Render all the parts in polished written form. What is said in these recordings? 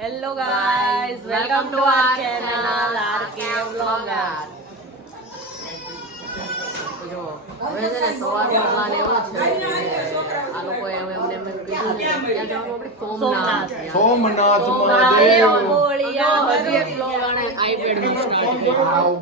Hello guys, welcome to our channel RK Vlogger. જો હવે છે ને સવારનો પ્લાન એવો છે કે આ લોકોએ હવે અમને એમ કીધું છે કે ક્યાં જવાનું આપણે સોમનાથ મહાદેવ બોળિયા હજી એક બ્લોગ આને આઈપેડમાં સ્ટાર્ટ કર્યો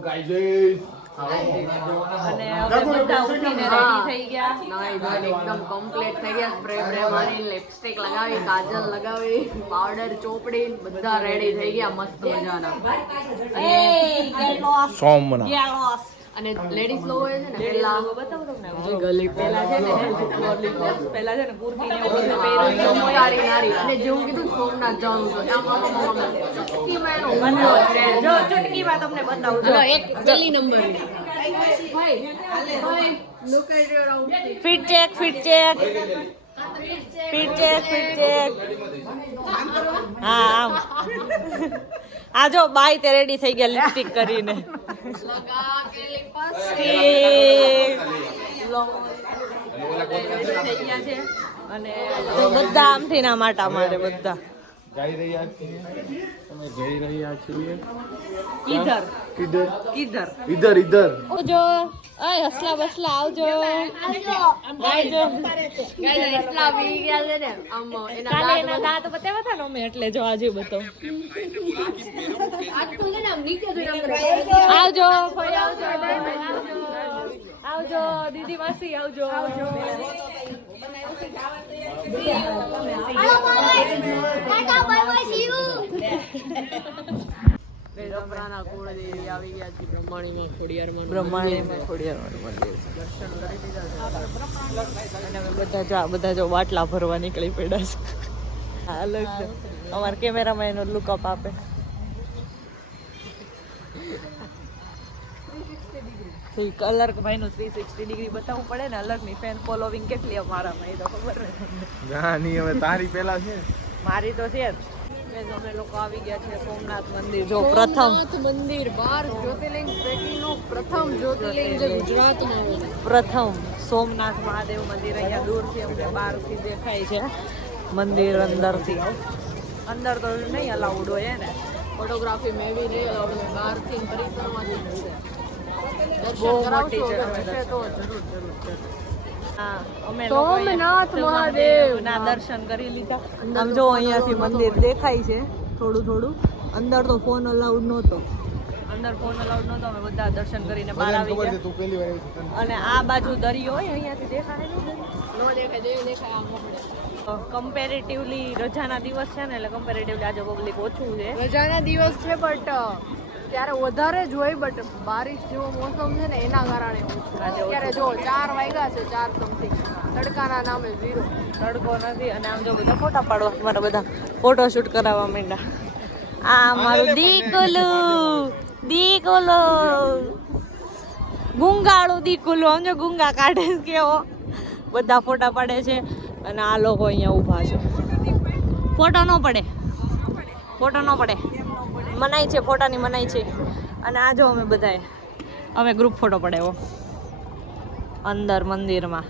અને હવે બધા ઉઠીને રેડી થઈ ગયા. નાઈ ધોઈને એકદમ કમ્પ્લીટ થઈ ગયા સ્પ્રે બ્રે મારી લિપસ્ટિક લગાવી કાજલ લગાવી પાવડર ચોપડી બધા રેડી થઈ ગયા મસ્ત મજાના સોમનાથ અને લેડીઝ લોકો છે ને પેલા પેલા બતાવો તમને ગલી પેલા છે ને પેલા છે ને કુર્તી ને એવું બધું પહેર્યું છે. નારી નારી અને જેવું કીધું સોમનાથ જવાનું છે આમ ચુટકીમાં એનો હુમલો છે. જો ચુટકીમાં તમને બતાવું ચલો છું. એક ગલી નંબરની ભાઈ look at your outfit. Fit check fit check fit check fit check. હા આમ આ જો બાઈ તે રેડી થઈ ગયા લિપસ્ટિક કરીને. લગા કે લિપસ્ટિક થઈ ગયા છે અને બધા આમથી ના માટા મારે બધા જઈ રહ્યા છીએ અમે જઈ રહ્યા છીએ કિધર કિધર કિધર ઇધર ઇધર આવજો અય હસલા બસલા આવજો આવજો ગાઈસ એટલા વી ગયા છે ને આમ એના કાલે દાંત એના દાંત બતાવ્યા હતા ને અમે એટલે જો આજે બતો આજ તો છે ને આમ નીચે જોઈને આમ આવજો ભાઈ આવજો આવજો દીદી માસી આવજો ગમરાના કુળદેવી આવી ગયા છે બ્રહ્માણીમાં ખોડિયારમાં બ્રહ્માંડમાં ખોડિયાર મંદિર દર્શન કરી દીધા છે અને અમે બધા જો બાટલા ભરવા નીકળી પડ્યા છે. હાલો અમારા કેમેરામાં એનો લુકઅપ આપે. અલર્ક ભાઈનું 360 ડિગ્રી બતાવવું પડે ને. અલર્કની ફેન ફોલોવિંગ કેટલી અમારામાં એ તો ખબર નથી. જાની હવે તારી પેલા છે મારી તો છે જ. અમે લોકો આવી ગયા છે સોમનાથ મંદિર. જો પ્રથમ સોમનાથ મંદિર 12 જ્યોતિર્લિંગ પૈકીનું પ્રથમ જ્યોતિર્લિંગ જે ગુજરાતમાં હોય પ્રથમ સોમનાથ મહાદેવ મંદિર અહીંયા દૂરથી અમને બહારથી દેખાય છે. મંદિર અંદરથી અંદર તો નહીં અલાઉડ હોય ને. ફોટોગ્રાફી મેં બી નહીં આપણે બહારથી પરિક્રમાથી છે બહુ દર્શન મોટી કરાવશો છે. અગર હશે તો જરૂર હા, અમે સોમનાથ ના દર્શન કરી લીધા. આમ જો અહીંયાથી મંદિર દેખાય છે થોડું થોડું. અંદર તો ફોન અલાઉડ નહોતો. અંદર ફોન અલાઉડ નહોતો. અમે બધા દર્શન કરીને બહાર આવી ગયા. તું પેલી વાર આવી હતી. અને આ બાજુ દરિયો હોય અહીંયાથી દેખાય નો દેખાય જે દેખાય આમ આપણે કમ્પેરેટિવલી રજાના દિવસ છે ને એટલે કમ્પેરેટિવલી આજે પબ્લિક ઓછું છે. રજાના દિવસ છે બટ ત્યારે વધારે જ હોય બટ બારિશ જેવો મોસમ છે ને એના કારણે અત્યારે જો 4 વાગ્યા છે 4 સમથિંગ તડકાના નામે 0 તડકો નથી. અને આમ જો બધા ફોટા પાડવા મારા બધા ફોટો શૂટ કરાવવા માંડ્યા. આ મારું દીકુલું ગુંગાળું દીકુલું સમજો ગુંગા કાઢે છે કેવો. બધા ફોટા પાડે છે અને આ લોકો અહીંયા ઊભા છે. ફોટો ન પડે મનાઈ છે ફોટાની મનાઈ છે. અને આ જો અમે બધાએ અમે ગ્રુપ ફોટો પડાવ્યો અંદર મંદિરમાં.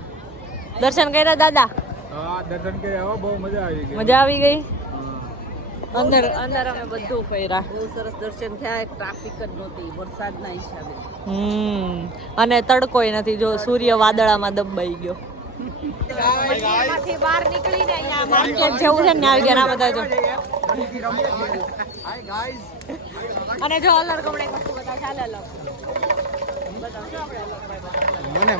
દર્શન કર્યા દાદા? હા દર્શન કર્યા હો બહુ મજા આવી ગઈ મજા આવી ગઈ. અંદર અમે બધું ફર્યા. બહુ સરસ દર્શન થયા. ટ્રાફિક જ નહોતી વરસાદના હિસાબે. અને તડકોય નથી. જો સૂર્ય વાદળામાં દબાઈ ગયો. બહાર નીકળીને અહીંયા માર્કેટ જેવું છે ને આવી ગયા આ બધા જો. અને જો અલગ કપડે કશું બધા ચાલે અલગ.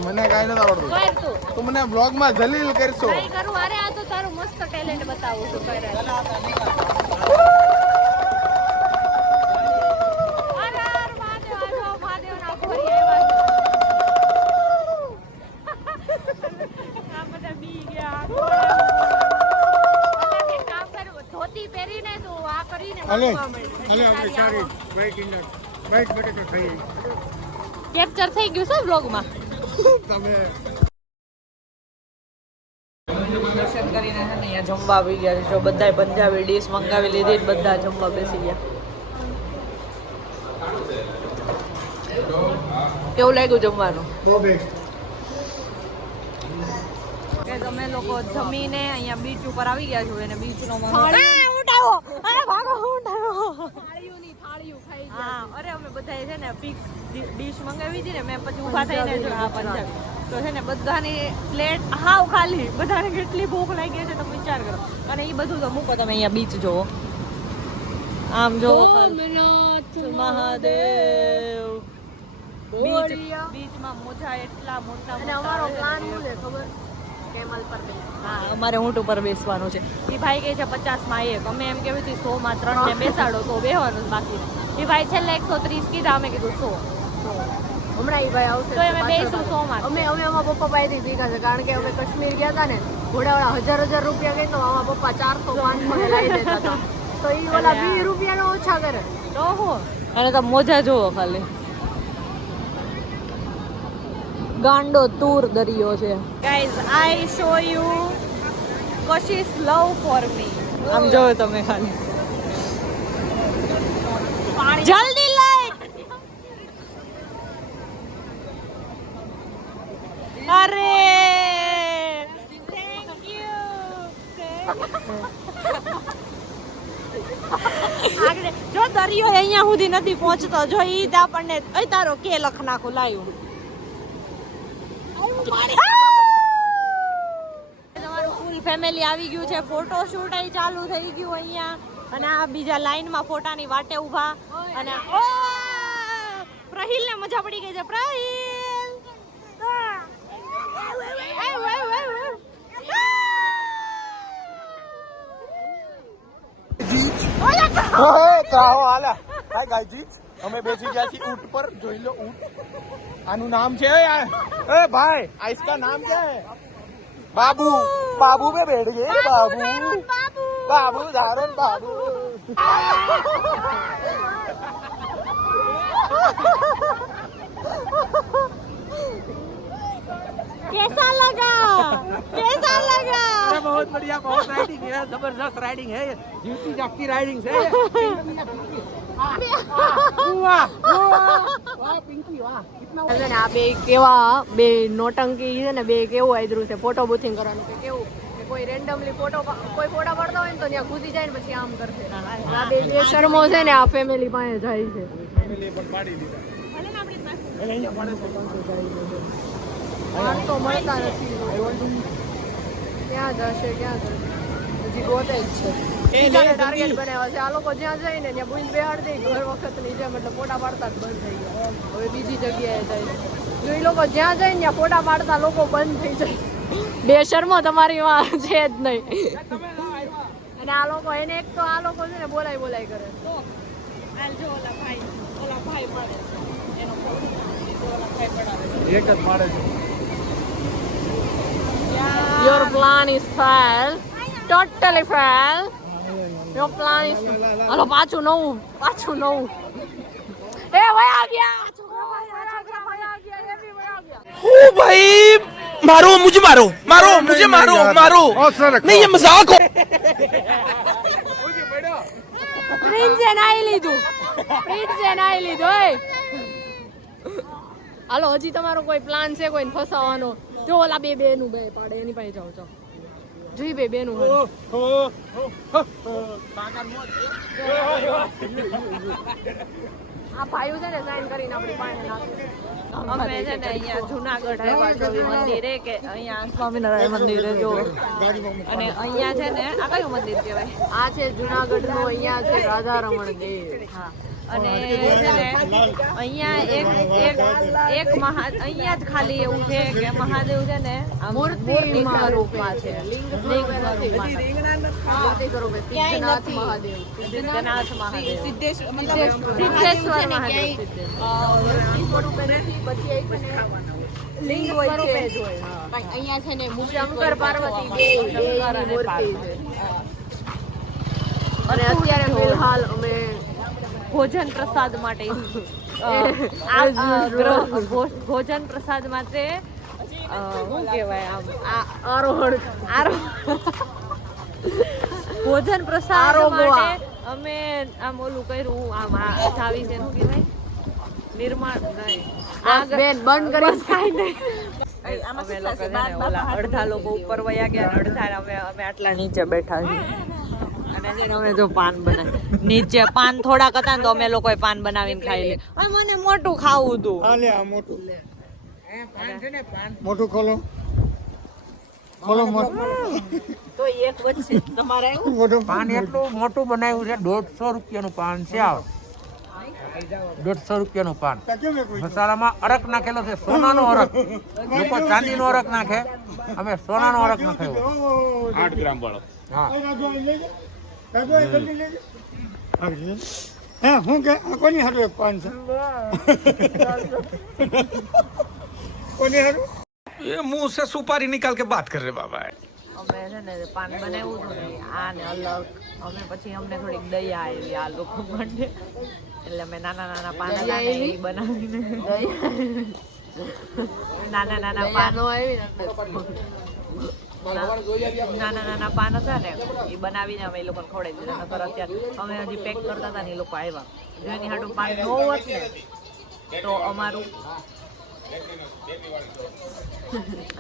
મને કાઈ નથી આવડતું કર તું તું મને બ્લોગ માં જલીલ કરશો નહીં કરું. અરે આ તો તારું મસ્ત ટેલેન્ટ બતાવું છું. કેપ્ચર થઈ ગયું છે બ્લોગમાં. તમે દર્શન કરીને છે ને અહીંયા જમવા આવી ગયા છે. જો બધાય પંજાબી ડીશ મંગાવી લીધી. બધા જમવા બેસી ગયા. કેવું લાગ્યું જમવાનું? અમે લોકો જમીને અહીંયા બીચ ઉપર આવી ગયા છું. અને બીચ નો આવ્યો અરે ભાગો ઊંટ આવ્યો થાળીયું ખાઈ હા અરે અમે બધાએ છે ને ફિક્સ ડીશ મંગાવી હતી ને મેં પછી ઊભા થઈને જો આ પંજાબ તો છે ને બધાની પ્લેટ હાવ ખાલી બધાને કેટલી ભૂખ લાગી છે તમે વિચાર કરો અને એ બધું તો મૂકો તમે અહીંયા બીચ જોવો આમ જોવો મહાદેવ બીચમાં મોજા એટલા મોટા અને અમારો પ્લાન શું છે ખબર કેમલ પર હા અમારે ઊંટ ઉપર બેસવાનું છે એ ભાઈ કહે છે 50 માં એક અમે એમ કેવું છે 100 માં 3 ને બેસાડો તો બેહવાનું જ બાકી એ ભાઈ છેલ્લે 130 કીધા અમે કીધું 100 હમણાં એ ભાઈ આવશે તો અમે બેસું 100 માં અમે અમારા પપ્પા પાસેથી શીખા છે કારણ કે અમે કાશ્મીર ગયા હતા ને ઘોડાવાળા 1000 રૂપિયા ગઈ તો અમારા પપ્પા 400 500 ને લાવી દેતા હતા તો એ ઓલા 20 રૂપિયાનો ઓછા કરે તો હું અને તો મોજા જોવો ખાલી ગાંડો તૂર દરિયો છે guys I show you Kashish love for me આમ જોવો તમે ખાલી જલ્દી લાઈક અરે થેન્ક યુ જો દરિયો અહીંયા સુધી નથી પહોંચતો જો ઈ જ આપણને અય તારો કે લખ નાખો લાયું તમારું ફૂલ ફેમિલી આવી ગયું છે ફોટો શૂટ અહીં ચાલુ થઈ ગયું અહીંયા અને આ બીજા લાઈનમાં ફોટાની વાટે ઊભા અને ઓ પ્રહિલ ને મજા પડી ગઈ છે પ્રહિલ અમે બેસી ગયા છીએ ऊंट पर જોઈ લો ऊंट આનું નામ છે એ ભાઈ इसका नाम क्या है बाबू बाबू पे बैठ गए बाबू बाबू धारण बाबू कैसा लगा कैसा लगा अरे बहुत बढ़िया बहुत राइडिंग है जबरदस्त राइडिंग है जीती जागती राइडिंग से છે ને આ બે કેવા બે નોટંકી છે ને બે કેવું આદરું છે ફોટો બુથિંગ કરવાનું કે કેવું કે કોઈ રેન્ડમલી કોઈ ફોટા પડતા હોય ને તો ત્યાં ઘૂસી જાય ને પછી આમ કરશે આ બે શર્મો છે ને આ ફેમિલી પાસે જાય છે ફેમિલી પણ પાડી દીધા એટલે અહીંયા પાડે છે માણસો મળતા નથી ક્યાં જશે ક્યાં જશે હજી ગોતે જ છે ટાર્ગેટ બનાવ્યા છે આ લોકો જ્યાં જાય ને ત્યાં બુઈન બેહાડ દે ઘર વખત ની જેમ એટલે ફોટા પાડતા જ બંધ થઈ ગયા હવે બીજી જગ્યાએ જાય જો એ લોકો જ્યાં જાય ને ત્યાં ફોટા પાડતા લોકો બંધ થઈ જાય બે શર્મો તમારી માં છે જ નહીં અને આ લોકો એને એક તો આ લોકો છે ને બોલાય કરે જો ઓલા ભાઈ પડે છે એનો ફોટો ઓલા ભાઈ પડાવે એક જ પાડે છે Your plan is fail. Totally fail. Your plan is હાલો પાછું નવું એ વયા ગયા છોકરા વયા ગયા એ બી વયા ગયા ओ भाई मारो मुझे मारो नहीं ये मजाक हो પ્રિન્સે નાઈ લીધું ઓય હાલો હજી તમારો કોઈ પ્લાન છે કોઈને ફસાવાનો જો ઓલા બેનું બે પાડે એની પાસે જાઓ જોઈ બેનું આ ભાઈઓ છે ને સાઈન કરીને આપણી પાસે નાખે અમે છે ને અહીંયા જુનાગઢ આવ્યા છો મંદિરે કે અહીંયા સ્વામિનારાયણ મંદિરે જો અને અહીંયા છે ને આ કયું મંદિર કહેવાય આ છે જુનાગઢ નું અહીંયા છે રાધા રમણ દેવ હા અને છે ને અહીંયા એક અહીંયા જ ખાલી એવું છે કે મહાદેવ છે ને મૂર્તિ સ્વરૂપમાં છે લિંગ સ્વરૂપમાં સિદ્ધનાથ મહાદેવ સિદ્ધેશ્વર મહાદેવ લિંગ હોય છે અહીંયા છે ને શંકર પાર્વતી બે મૂર્તિ છે અને અત્યારે ફિલહાલ અમે ભોજન પ્રસાદ માટે ભોજન પ્રસાદ માટે શું કહેવાય આરોહણ ભોજન પ્રસાદ માટે અમે આમ ઓલું કર્યું આમ જાવી છે શું કહેવાય નિર્માણ બેન બંધ કરી કાઈ નહીં અમે લોકો છે ને ઓલા અડધા લોકો ઉપર વયા ગયા અને અડધા અમે આટલા નીચે બેઠા છીએ અને અમે જો પાન બનાવી નીચે પાન થોડાક હતા ને તો અમે લોકોએ પાન બનાવીને ખાઈ લે મને મોટું ખાવું હતું લે આ મોટું મોટું ખોલો ખોલો તો એક વચ્ચે તમારે મોટું પાન એટલું મોટું બનાવ્યું છે 150 રૂપિયાનું પાન છે આ 150 રૂપિયાનું પાન મસાલામાં અરક નાખેલો છે સોનાનો અરક લોકો ચાંદીનો અરક નાખે અમે સોનાનો અરક નાખ્યો 8 ગ્રામ વાળો હા હા હું કે આ કોની હારું એક પાન છે કોની હારું ये मुंह से सुपारी निकाल के बात कर रहे बाबा અમે છે ને પાન બનાવ્યું હતું ને આ ને અલગ અમે પછી અમને થોડીક દયા આવી આ લોકો માટે એટલે અમે નાના નાના પાન હતા ને એ બનાવીને નાના નાના પાન નાના નાના પાન હતા ને એ બનાવીને અમે એ લોકોને ખવડાવી દીધા નકર અત્યારે અમે હજી પેક કરતા હતા ને એ લોકો આવ્યા જો એની હાટું પાન ન હોત ને તો અમારું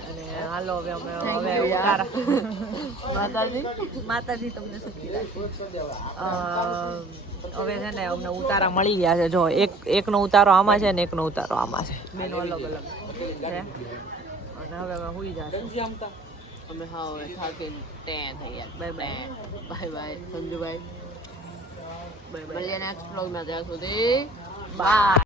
અને હાલો હવે અમે હવે ઉતારા માતાજી તમને સુખી રાખે હવે છે ને અમને ઉતારા મળી ગયા છે જો એકનો ઉતારો આમાં છે ને એકનો ઉતારો આમાં છે બેનો અલગ અલગ છે અને હવે અમે સુઈ જશું અમે હા હવે થાકીને ટેન થઈ ગયા bye bye bye bye Sanjubhai bye bye next વ્લોગમાં ત્યાં સુધી બાય